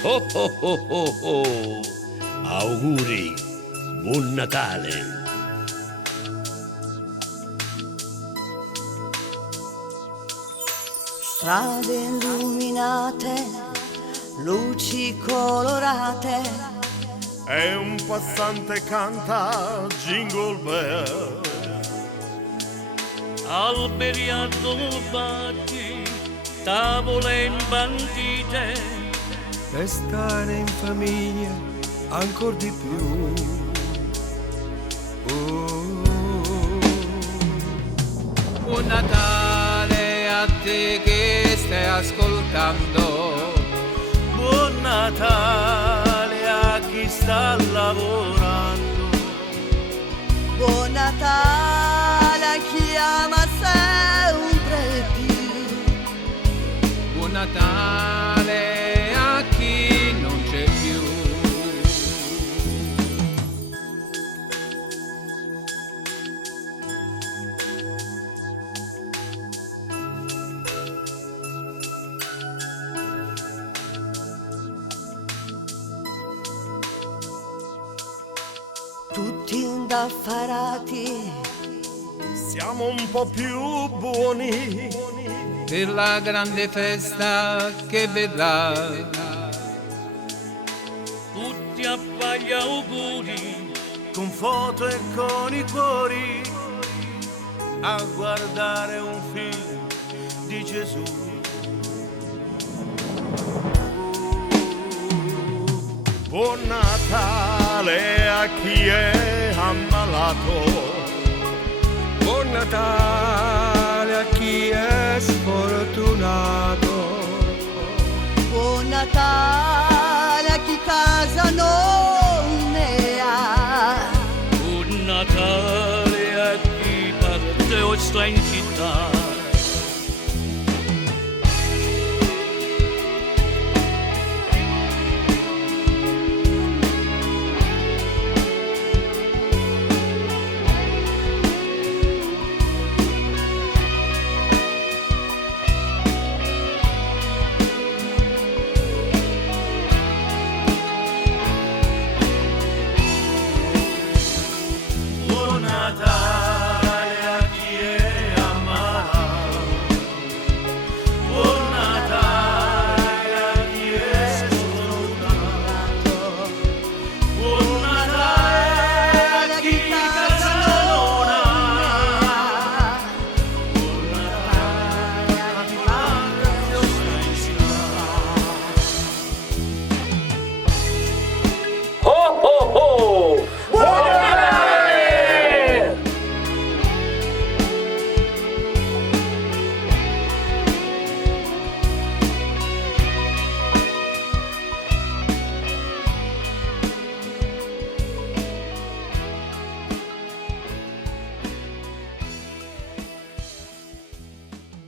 Oh oh oh oh oh! Auguri, buon Natale! Strade illuminate, luci colorate, e un passante canta Jingle Bell. Alberi addobbati, tavole imbandite, per stare in famiglia ancor di più. Buon Natale a te che stai ascoltando. buon Natale a chi sta lavorando, buon Natale a chi ama sempre più. Buon Natale a chi non c'è più. Tutti indaffarati, Siamo un po' più buoni, Per la grande festa che vedrà. tutti a fagli auguri, con foto e con i cuori, a guardare un film di Gesù. Buon Natale a chi è ammalato, Buon Natale a chi è sfortunato. buon Natale a chi casa non